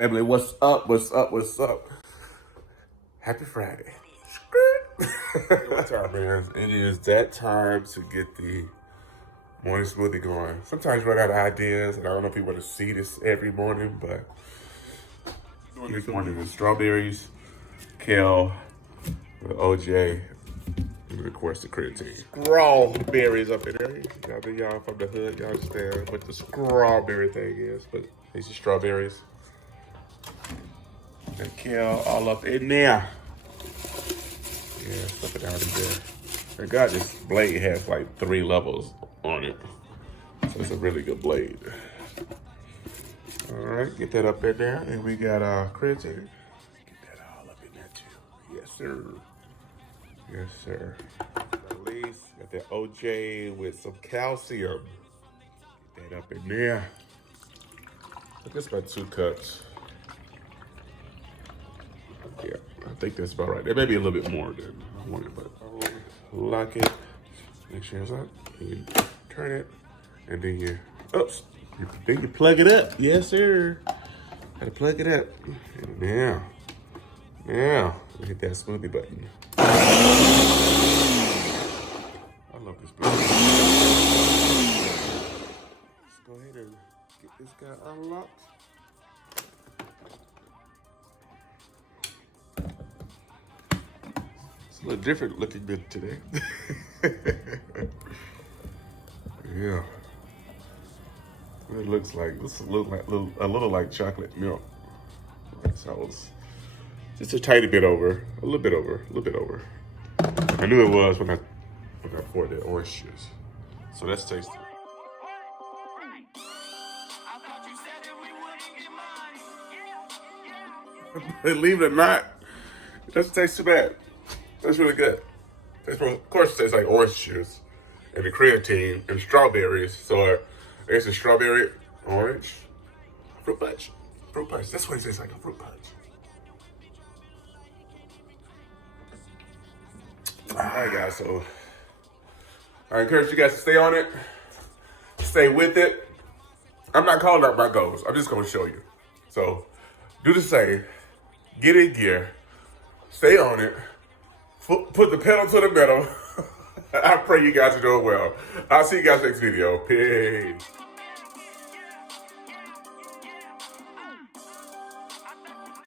Family, what's up? What's up? What's up? Happy Friday. What time, man? It is that time to get the morning smoothie going. Sometimes you run out of ideas, and I don't know if you want to see this every morning, but this morning is strawberries, kale, with OJ, and of course the creatine. Strawberries up in there. Y'all from the hood, y'all understand what the strawberry thing is, but these are strawberries. And kale all up in there. Yeah, stuff it down in there. Thank God this blade has like 3 levels on it. So it's a really good blade. All right, get that up in there. And we got creatine. Get that all up in there too. Yes, sir. Yes, sir. At least got that OJ with some calcium. Get that up in there. I guess about 2 cups. Yeah, I think that's about right. There may be a little bit more than I wanted, but I'll lock it. Make sure it's up. You turn it, and then you, oops, then you plug it up. Yes, sir. Gotta plug it up. And now, hit that smoothie button. I love this button. Let's go ahead and get this guy unlocked. A little different looking bit today. Yeah. It looks like, this looks like a little like chocolate milk. So it's just a tiny bit over, a little bit over. I knew it was when I poured that orange juice. So that's tasty. Believe it or not, it doesn't taste too bad. That's really good. Of course, it tastes like orange juice and the creatine and strawberries. So it's a strawberry, orange, fruit punch. Fruit punch. That's what it tastes like, a fruit punch. All right, guys. So I encourage you guys to stay on it, stay with it. I'm not calling out my goals. I'm just going to show you. So do the same. Get in gear. Stay on it. Put the pedal to the metal. I pray you guys are doing well. I'll see you guys next video. Peace.